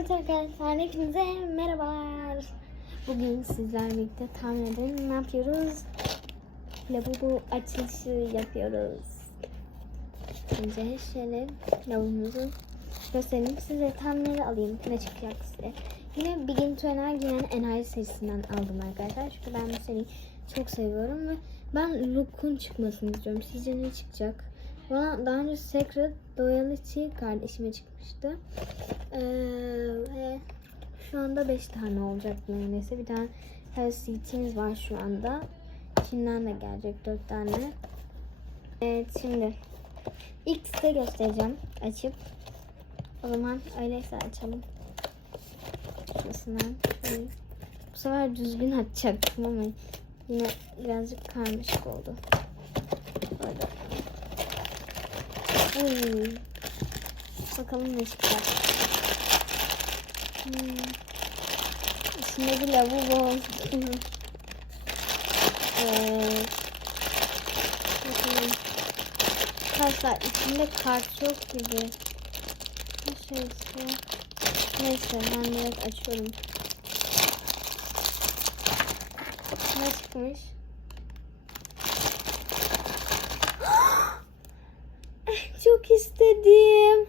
Evet arkadaşlar hepinize merhabalar. Bugün sizlerle birlikte tahmin edin ne yapıyoruz? Lavabo açılışı yapıyoruz. Önce şöyle lavabumuzu göstereyim. Size tahminleri alayım. Ne çıkacak size. Yine Begin to Ener giyen Enayi serisinden aldım arkadaşlar. Çünkü ben bu seriyi çok seviyorum ve ben Luke'un çıkmasını istiyorum. Sizce ne çıkacak? Bana daha önce Secret Loyalty kardeşime çıkmıştı. Ee, ve şu anda 5 tane olacak neredeyse. Bir tane City'miz var şu anda. Çin'den de gelecek 4 tane. Evet şimdi ilk size göstereceğim açıp. O zaman öyleyse açalım. Şurasından. Bu sefer düzgün açacaktım ama yine birazcık karmaşık oldu. Böyle. Uy. Bakalım ne çıkacak. Hmm. İçinde bir lavabo. evet. Bakalım. Arkadaşlar içinde kart yok gibi. Bir şey istiyor. Neyse ben direkt açıyorum. Ne çıkmış? Çok istedim.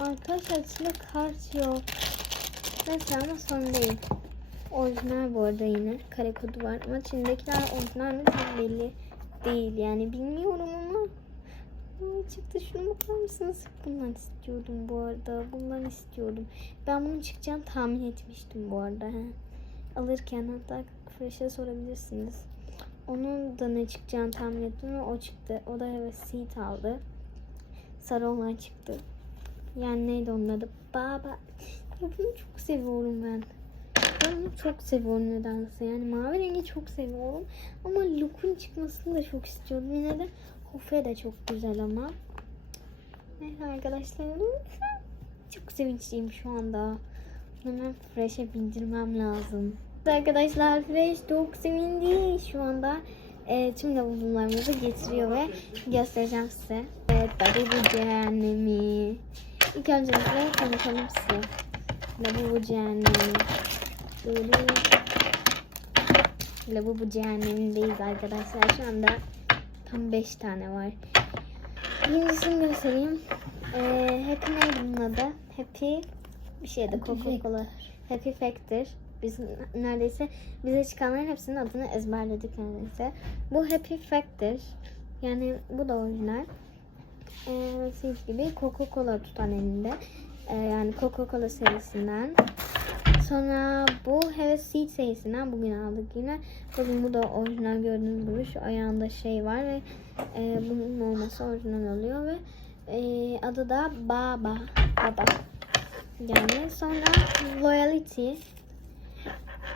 Arkadaşlar içinde kart yok. Neyse ama sorun değil. Orijinal bu arada yine. Kare kodu var ama içindekiler orijinal mi çok belli değil. Yani bilmiyorum ama. Aa, çıktı şuna bakar mısınız? Bundan istiyordum bu arada. Bundan istiyordum. Ben bunun çıkacağını tahmin etmiştim bu arada. Alırken hatta Fresh'e sorabilirsiniz. Onun da ne çıkacağını tahmin ettim o çıktı. O da evet seat aldı. Sarı olan çıktı. Yani neydi onun adı? Baba. Ya bunu çok seviyorum ben. Ben bunu çok seviyorum nedense. Yani mavi rengi çok seviyorum. Ama Luke'un çıkmasını da çok istiyordum. Yine de Hofe de çok güzel ama. Evet arkadaşlar. Çok sevinçliyim şu anda. Hemen Fresh'e bindirmem lazım. Arkadaşlar Fresh çok sevindi şu anda. E, tüm lavabonlarımızı getiriyor ve göstereceğim size. Evet, lavabo cehennemi. İlk öncelikle tanıtalım size. Lavabo cehennemi. Böyle lavabo cehennemindeyiz arkadaşlar. Şu anda tam 5 tane var. Birincisini göstereyim. Ee, happy neydi bunun adı? Happy bir şeydi Coca-Cola. Happy Factor. Biz neredeyse bize çıkanların hepsinin adını ezberledik neredeyse. Bu Happy Factor. Yani bu da orijinal. Ee, siz gibi Coca-Cola tutan elinde. Ee, yani Coca-Cola serisinden. Sonra bu Have Seat serisinden bugün aldık yine. Bakın bu da orijinal gördüğünüz gibi şu ayağında şey var ve e, bunun olması orijinal oluyor ve e, adı da Baba. Baba. Yani sonra Loyalty.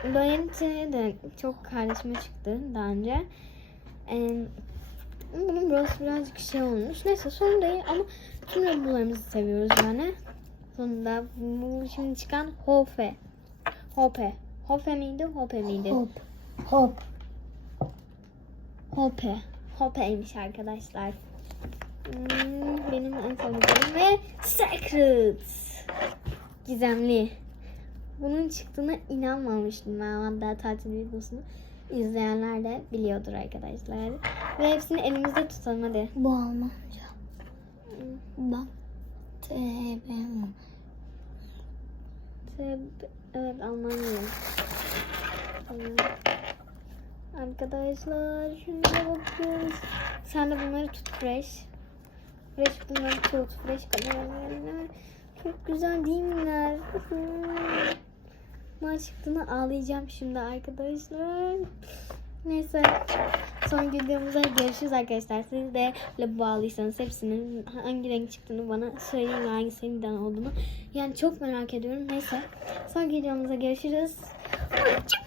Loyalty de çok kardeşime çıktı daha önce. Ee, bunun burası birazcık şey olmuş. Neyse sorun değil ama tüm lavabolarımızı seviyoruz yani. Sonunda bu şimdi çıkan Hofe. Hope. Hope miydi? Hope miydi? Hop. Hop. Hope. Hope'ymiş arkadaşlar. Hmm, benim en sevdiğim ve Secret. Gizemli. Bunun çıktığına inanmamıştım ben hatta tatil videosunu. izleyenler de biliyordur arkadaşlar. Ve hepsini elimizde tutalım hadi. Bu Almanca. Bak. TB. Seb- Evet Almanya. Tamam. Arkadaşlar şunlara bakıyoruz. Sen de bunları tut Fresh. Fresh bunları tut. Fresh kameranlar. Çok güzel değil miler? Maç çıktığını ağlayacağım şimdi arkadaşlar. Neyse. Son videomuzda görüşürüz arkadaşlar. Siz de labu bağlıysanız hepsinin hangi renk çıktığını bana söyleyin ve hangi seriden olduğunu. Yani çok merak ediyorum. Neyse. Son videomuzda görüşürüz. Hoşçakalın.